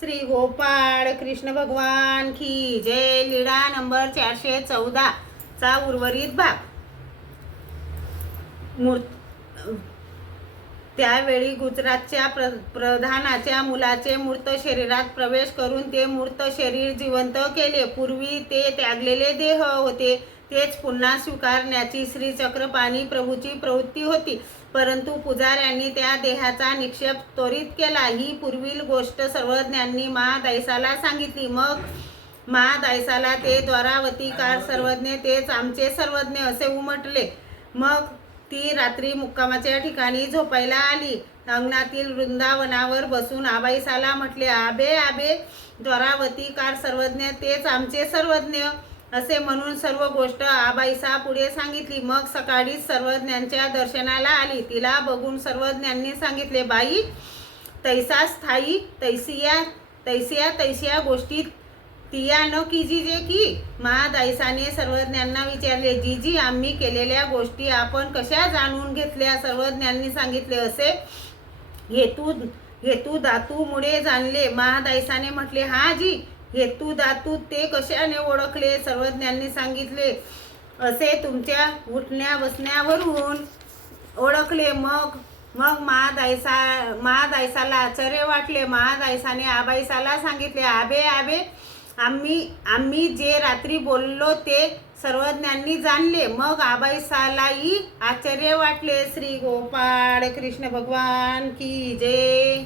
श्री गोपाळ कृष्ण भगवान की जय। लीळा नंबर 414 चा उर्वरित भाग। त्यावेळी गुजरातच्या प्रधानाच्या मुलाचे मूर्त शरीरात प्रवेश करून ते मूर्त शरीर जिवंत केले। पूर्वी ते त्यागलेले देह होते तेच पुन्हा स्वीकारण्याची श्री चक्रपाणी प्रभूची प्रवृत्ती होती, परंतु पुजाऱ्यांनी त्या देहाचा निक्षेप त्वरित केला। ही पूर्वील गोष्ट सर्वज्ञांनी महादायसाला सांगितली। मग महादायसाला ते द्वारावतीकार सर्वज्ञ तेच आमचे सर्वज्ञ असे उमटले। मग ती रात्री मुक्कामाच्या ठिकाणी झोपायला आली। अंगणातील वृंदावनावर बसून आबाईसाला म्हटले, आबे आबे, द्वारावतीकार सर्वज्ञ तेच आमचे सर्वज्ञ असे म्हणून सर्व गोष्ट आबाईसा पुढे सांगितली। मग सकाळीच सर्वज्ञांच्या दर्शनाला आली। तिला बघून सर्वज्ञांनी सांगितले, बाई, तैसा स्थायी तैसिया गोष्टी तिया न कीजिजे की। महादायसाने सर्वज्ञांना विचारले, जीजी, आम्ही केलेल्या गोष्टी आपण कशा जाणून घेतल्या? सर्वज्ञांनी सांगितले, असे हेतू धातू मुळे जाणले। महादायसाने म्हटले, हा जी, हेतू धातू ते कशाने ओळखले? सर्वज्ञांनी सांगितले, असे तुमच्या उठण्या बसण्यावरून ओळखले। मग महादायसाला आश्चर्य वाटले। महादायसाने आबाईसाला सांगितले, आबे आबे, आम्ही जे रात्री बोललो ते सर्वज्ञांनी जाणले। मग आबाईसालाही आश्चर्य वाटले। श्री गोपाळ कृष्ण भगवान की जय।